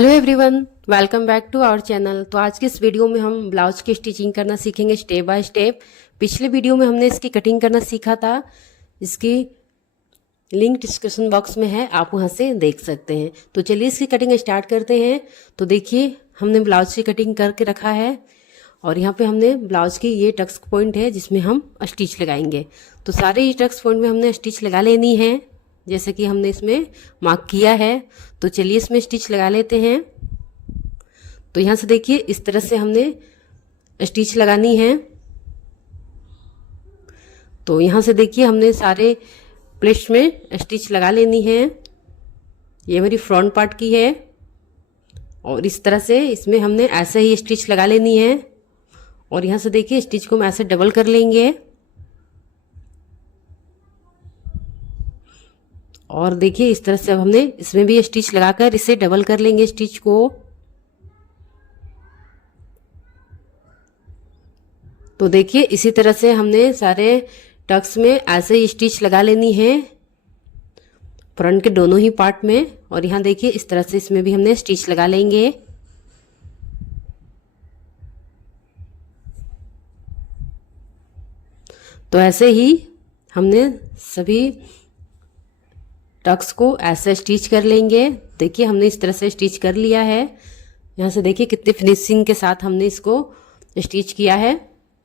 Hello everyone, welcome back to our channel. तो आज के इस वीडियो में हम ब्लाउज की स्टिचिंग करना सीखेंगे स्टेप बाय स्टेप। पिछले वीडियो में हमने इसकी कटिंग करना सीखा था, इसकी लिंक डिस्क्रिप्शन बॉक्स में है, आप वहां से देख सकते हैं। तो चलिए इसकी कटिंग स्टार्ट करते हैं। तो देखिए हमने ब्लाउज की कटिंग करके रखा है और यहाँ पे हमने ब्लाउज की ये टक्स पॉइंट है जिसमें हम स्टिच लगाएंगे। तो सारे ये टक्स पॉइंट में हमने स्टिच लगा लेनी है जैसे कि हमने इसमें मार्क किया है। तो चलिए इसमें स्टिच लगा लेते हैं। तो यहाँ से देखिए इस तरह से हमने स्टिच लगानी है। तो यहाँ से देखिए हमने सारे प्लेट्स में स्टिच लगा लेनी है। ये मेरी फ्रंट पार्ट की है और इस तरह से इसमें हमने ऐसे ही स्टिच लगा लेनी है। और यहाँ से देखिए स्टिच को हम ऐसे डबल कर लेंगे और देखिए इस तरह से अब हमने इसमें भी स्टिच लगाकर इसे डबल कर लेंगे स्टिच को। तो देखिए इसी तरह से हमने सारे टक्स में ऐसे ही स्टिच लगा लेनी है फ्रंट के दोनों ही पार्ट में। और यहाँ देखिए इस तरह से इसमें भी हमने स्टिच लगा लेंगे। तो ऐसे ही हमने सभी टक्स को ऐसे स्टिच कर लेंगे। देखिए हमने इस तरह से स्टिच कर लिया है। यहाँ से देखिए कितनी फिनिशिंग के साथ हमने इसको स्टिच किया है।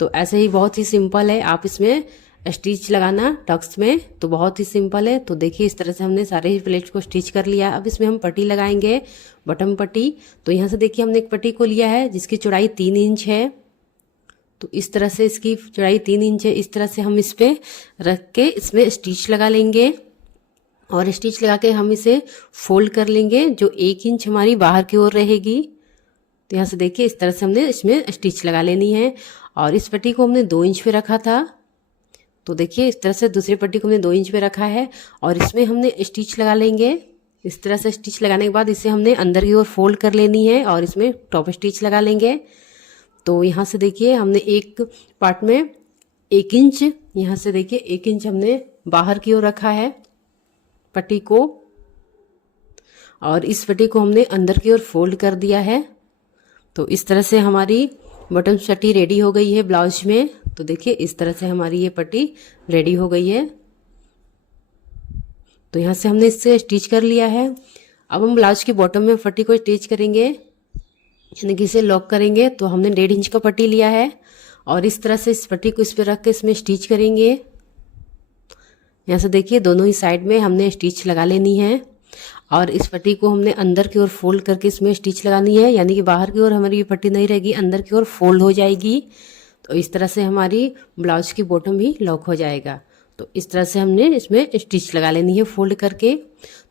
तो ऐसे ही बहुत ही सिंपल है, आप इसमें स्टिच लगाना टक्स में तो बहुत ही सिंपल है। तो देखिए इस तरह से हमने सारे ही प्लेट्स को स्टिच कर लिया। अब इसमें हम पट्टी लगाएंगे, बटन पट्टी। तो यहाँ से देखिए हमने एक पट्टी को लिया है जिसकी चौड़ाई 3 इंच है। तो इस तरह से इसकी चौड़ाई 3 इंच है। इस तरह से हम इस पे रख के इसमें स्टिच लगा लेंगे और स्टिच लगा के हम इसे फोल्ड कर लेंगे जो 1 इंच हमारी बाहर की ओर रहेगी। तो यहाँ से देखिए इस तरह से हमने इसमें स्टिच लगा लेनी है। और इस पट्टी को हमने 2 इंच पे रखा था। तो देखिए इस तरह से दूसरी पट्टी को हमने 2 इंच पे रखा है और इसमें हमने स्टिच लगा लेंगे। इस तरह से स्टिच लगाने के बाद इसे हमने अंदर की ओर फोल्ड कर लेनी है और इसमें टॉप स्टिच लगा लेंगे। तो यहाँ से देखिए हमने एक पार्ट में 1 इंच, यहाँ से देखिए 1 इंच हमने बाहर की ओर रखा है पट्टी को और इस पट्टी को हमने अंदर की ओर फोल्ड कर दिया है। तो इस तरह से हमारी बटन पट्टी रेडी हो गई है ब्लाउज में। तो देखिए इस तरह से हमारी ये पट्टी रेडी हो गई है। तो यहाँ से हमने इससे स्टिच कर लिया है। अब हम ब्लाउज की बॉटम में पट्टी को स्टिच करेंगे, यानी कि इसे लॉक करेंगे। तो हमने 1.5 इंच का पट्टी लिया है और इस तरह से इस पट्टी को इस पर रख के इसमें स्टिच करेंगे। यहाँ से देखिए दोनों ही साइड में हमने स्टिच लगा लेनी है और इस पट्टी को हमने अंदर की ओर फोल्ड करके इसमें स्टिच लगानी है, यानी कि बाहर की ओर हमारी ये पट्टी नहीं रहेगी, अंदर की ओर फोल्ड हो जाएगी। तो इस तरह से हमारी ब्लाउज की बॉटम भी लॉक हो जाएगा। तो इस तरह से हमने इसमें स्टिच लगा लेनी है फोल्ड करके।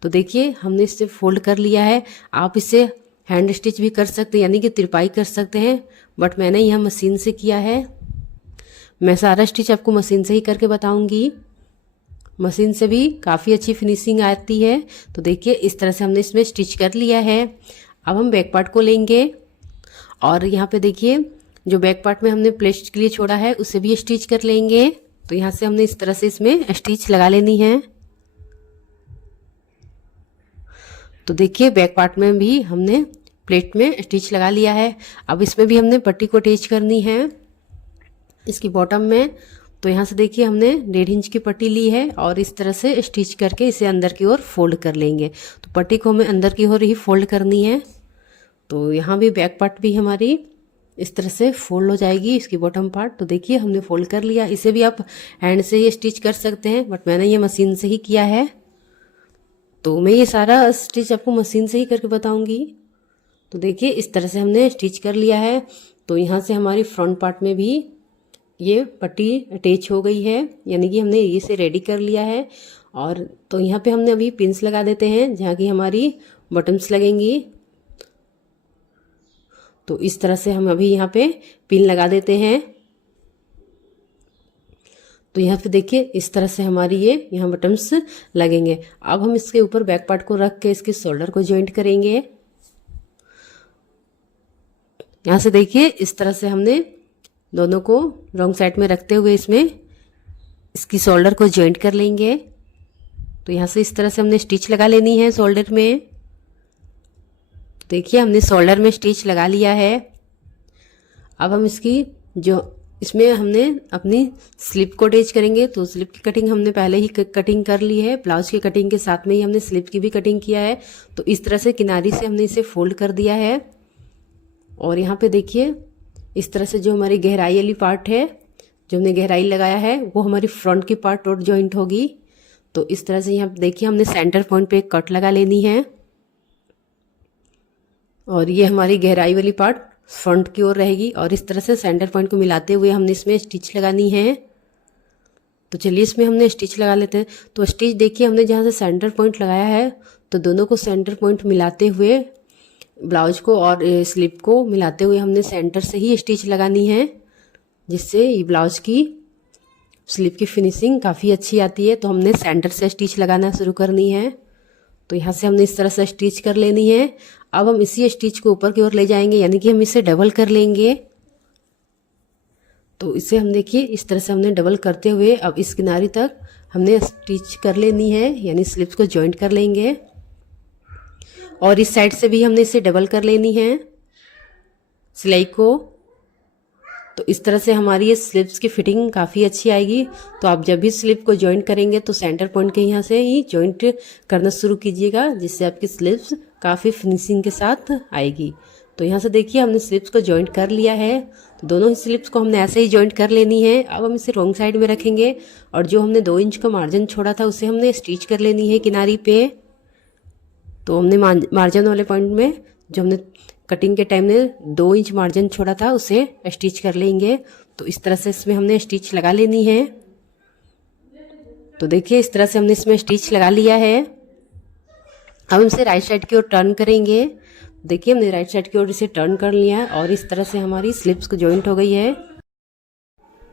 तो देखिए हमने इसे फोल्ड कर लिया है। आप इसे हैंड स्टिच भी कर सकते हैं, यानी कि तिरपाई कर सकते हैं, बट मैंने यह मशीन से किया है। मैं सारा स्टिच आपको मशीन से ही करके बताऊंगी। मशीन से भी काफ़ी अच्छी फिनिशिंग आती है। तो देखिए इस तरह से हमने इसमें स्टिच कर लिया है। अब हम बैक पार्ट को लेंगे और यहाँ पे देखिए जो बैक पार्ट में हमने प्लेट्स के लिए छोड़ा है उसे भी स्टिच कर लेंगे। तो यहाँ से हमने इस तरह से इसमें स्टिच लगा लेनी है। तो देखिए बैक पार्ट में भी हमने प्लेट में स्टिच लगा लिया है। अब इसमें भी हमने पट्टी को अटैच करनी है इसकी बॉटम में। तो यहाँ से देखिए हमने 1.5 इंच की पट्टी ली है और इस तरह से स्टिच करके इसे अंदर की ओर फोल्ड कर लेंगे। तो पट्टी को हमें अंदर की ओर ही फोल्ड करनी है। तो यहाँ भी बैक पार्ट भी हमारी इस तरह से फोल्ड हो जाएगी इसकी बॉटम पार्ट। तो देखिए हमने फोल्ड कर लिया। इसे भी आप हैंड से ही स्टिच कर सकते हैं, बट मैंने ये मशीन से ही किया है। तो मैं ये सारा स्टिच आपको मशीन से ही करके बताऊंगी। तो देखिए इस तरह से हमने स्टिच कर लिया है। तो यहाँ से हमारी फ्रंट पार्ट में भी ये पट्टी अटैच हो गई है, यानी कि हमने इसे रेडी कर लिया है। और तो यहाँ पे हमने अभी पिन्स लगा देते हैं जहाँ की हमारी बटन्स लगेंगी। तो इस तरह से हम अभी यहाँ पे पिन लगा देते हैं। तो यहाँ पे देखिए इस तरह से हमारी ये यहाँ बटन्स लगेंगे। अब हम इसके ऊपर बैक पार्ट को रख के इसके शोल्डर को जॉइंट करेंगे। यहाँ से देखिए इस तरह से हमने दोनों को रॉन्ग साइड में रखते हुए इसमें इसकी शोल्डर को जॉइंट कर लेंगे। तो यहाँ से इस तरह से हमने स्टिच लगा लेनी है शोल्डर में। देखिए हमने शोल्डर में स्टिच लगा लिया है। अब हम इसमें हमने अपनी स्लिप को अटैच करेंगे। तो स्लिप की कटिंग हमने पहले ही कटिंग कर ली है, ब्लाउज की कटिंग के साथ में ही हमने स्लिप की भी कटिंग किया है। तो इस तरह से किनारी से हमने इसे फोल्ड कर दिया है। और यहाँ पे देखिए इस तरह से जो हमारी गहराई वाली पार्ट है, जो हमने गहराई लगाया है, वो हमारी फ्रंट की पार्ट और जॉइंट होगी। तो इस तरह से यहाँ देखिए हमने सेंटर पॉइंट पे एक कट लगा लेनी है। और ये हमारी गहराई वाली पार्ट फ्रंट की ओर रहेगी और इस तरह से सेंटर पॉइंट को मिलाते हुए हमने इसमें स्टिच लगानी है। तो चलिए इसमें हमने स्टिच लगा लेते हैं। तो स्टिच देखिए हमने जहाँ से सेंटर पॉइंट लगाया है, तो दोनों को सेंटर पॉइंट मिलाते हुए, ब्लाउज को और स्लिप को मिलाते हुए हमने सेंटर से ही स्टिच लगानी है, जिससे ये ब्लाउज की स्लिप की फिनिशिंग काफ़ी अच्छी आती है। तो हमने सेंटर से स्टिच लगाना शुरू करनी है। तो यहाँ से हमने इस तरह से स्टिच कर लेनी है। अब हम इसी स्टिच को ऊपर की ओर ले जाएंगे, यानी कि हम इसे डबल कर लेंगे। तो इसे हम देखिए इस तरह से हमने डबल करते हुए अब इस किनारे तक हमने स्टिच कर लेनी है, यानी स्लिप्स को जॉइंट कर लेंगे। और इस साइड से भी हमने इसे डबल कर लेनी है सिलाई को। तो इस तरह से हमारी ये स्लिप्स की फिटिंग काफ़ी अच्छी आएगी। तो आप जब भी स्लिप को जॉइंट करेंगे तो सेंटर पॉइंट के यहाँ से ही जॉइंट करना शुरू कीजिएगा, जिससे आपकी स्लिप्स काफ़ी फिनिशिंग के साथ आएगी। तो यहाँ से देखिए हमने स्लिप्स को जॉइंट कर लिया है। तो दोनों ही स्लिप्स को हमने ऐसे ही जॉइंट कर लेनी है। अब हम इसे रॉन्ग साइड में रखेंगे और जो हमने 2 इंच का मार्जिन छोड़ा था उसे हमने स्टिच कर लेनी है किनारी पे। तो हमने मार्जिन वाले पॉइंट में जो हमने कटिंग के टाइम में 2 इंच मार्जिन छोड़ा था उसे स्टिच कर लेंगे। तो इस तरह से इसमें हमने स्टिच लगा लेनी है। तो देखिए इस तरह से हमने इसमें स्टिच लगा लिया है। अब हम इसे राइट साइड की ओर टर्न करेंगे। देखिए हमने राइट साइड की ओर इसे टर्न कर लिया है और इस तरह से हमारी स्लिप्स को जॉइंट हो गई है।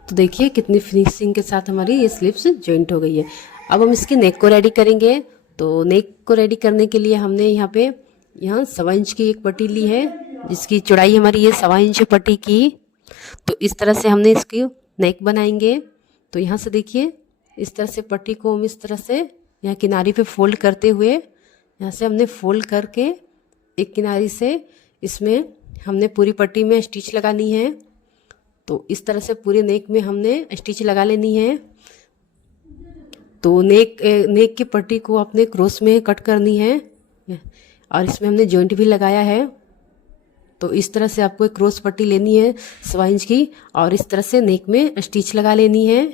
तो देखिए कितनी फिनिशिंग के साथ हमारी ये स्लिप्स जॉइंट हो गई है। अब हम इसके नेक को रेडी करेंगे। तो नेक को रेडी करने के लिए हमने यहाँ 1.25 इंच की एक पट्टी ली है, जिसकी चौड़ाई हमारी ये 1.25 इंच पट्टी की। तो इस तरह से हमने इसकी नेक बनाएंगे। तो यहाँ से देखिए इस तरह से पट्टी को हम इस तरह से यहाँ किनारी पे फोल्ड करते हुए, यहाँ से हमने फोल्ड करके एक किनारी से इसमें हमने पूरी पट्टी में स्टिच लगानी है। तो इस तरह से पूरे नेक में हमने स्टिच लगा लेनी है। तो नेक की पट्टी को अपने क्रॉस में कट करनी है और इसमें हमने जॉइंट भी लगाया है। तो इस तरह से आपको एक क्रॉस पट्टी लेनी है 1.25 इंच की और इस तरह से नेक में स्टिच लगा लेनी है।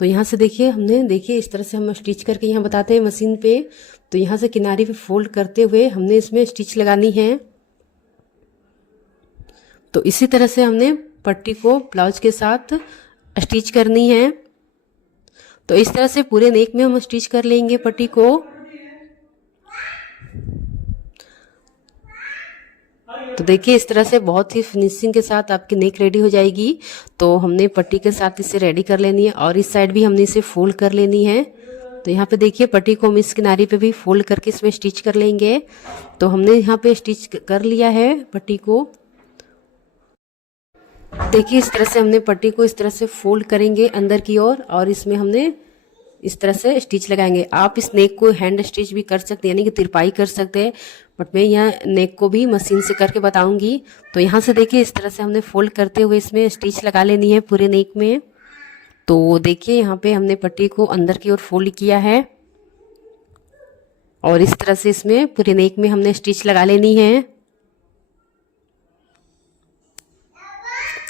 तो यहाँ से देखिए इस तरह से हम स्टिच करके यहाँ बताते हैं मशीन पे। तो यहाँ से किनारे पे फोल्ड करते हुए हमने इसमें स्टिच लगानी है। तो इसी तरह से हमने पट्टी को ब्लाउज के साथ स्टिच करनी है। तो इस तरह से पूरे नेक में हम स्टिच कर लेंगे पट्टी को। तो देखिए इस तरह से बहुत ही फिनिशिंग के साथ आपकी नेक रेडी हो जाएगी। तो हमने पट्टी के साथ इसे रेडी कर लेनी है और इस साइड भी हमने इसे फोल्ड कर लेनी है। तो यहाँ पे देखिए पट्टी को हम इस किनारे पे भी फोल्ड करके इसमें स्टिच कर लेंगे। तो हमने यहाँ पे स्टिच कर लिया है पट्टी को। देखिए इस तरह से हमने पट्टी को इस तरह से फोल्ड करेंगे अंदर की ओर और इसमें हमने इस तरह से स्टिच लगाएंगे। आप इस नेक को हैंड स्टिच भी कर सकते हैं, यानी कि तिरपाई कर सकते हैं, बट मैं यहाँ नेक को भी मशीन से करके बताऊंगी। तो यहाँ से देखिए इस तरह से हमने फोल्ड करते हुए इसमें स्टिच लगा लेनी है पूरे नेक में। तो देखिए यहाँ पे हमने पट्टी को अंदर की ओर फोल्ड किया है और इस तरह से इसमें पूरे नेक में हमने स्टिच लगा लेनी है।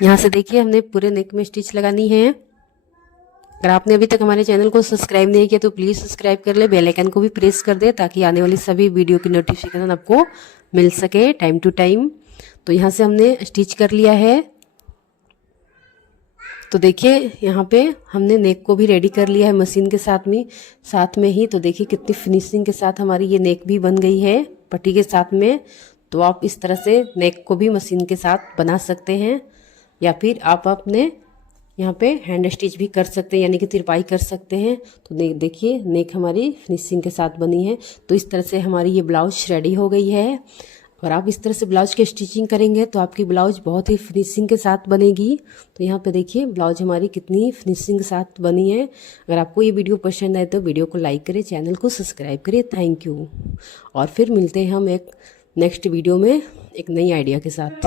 यहाँ से देखिए हमने पूरे नेक में स्टिच लगानी है। अगर आपने अभी तक हमारे चैनल को सब्सक्राइब नहीं किया तो प्लीज़ सब्सक्राइब कर ले, बेल आइकन को भी प्रेस कर दे ताकि आने वाली सभी वीडियो की नोटिफिकेशन आपको मिल सके टाइम टू टाइम। तो यहाँ से हमने स्टिच कर लिया है। तो देखिए यहाँ पे हमने नेक को भी रेडी कर लिया है मशीन के साथ में ही। तो देखिए कितनी फिनिशिंग के साथ हमारी ये नेक भी बन गई है पट्टी के साथ में। तो आप इस तरह से नेक को भी मशीन के साथ बना सकते हैं या फिर आप अपने यहाँ पे हैंड स्टिच भी कर सकते हैं, यानी कि तिरपाई कर सकते हैं। तो देखिए नेक हमारी फिनिशिंग के साथ बनी है। तो इस तरह से हमारी ये ब्लाउज रेडी हो गई है। और आप इस तरह से ब्लाउज की स्टिचिंग करेंगे तो आपकी ब्लाउज बहुत ही फिनिशिंग के साथ बनेगी। तो यहाँ पे देखिए ब्लाउज हमारी कितनी फिनिशिंग के साथ बनी है। अगर आपको ये वीडियो पसंद आए तो वीडियो को लाइक करें, चैनल को सब्सक्राइब करें। Thank you. और फिर मिलते हैं हम एक नेक्स्ट वीडियो में एक नई आइडिया के साथ।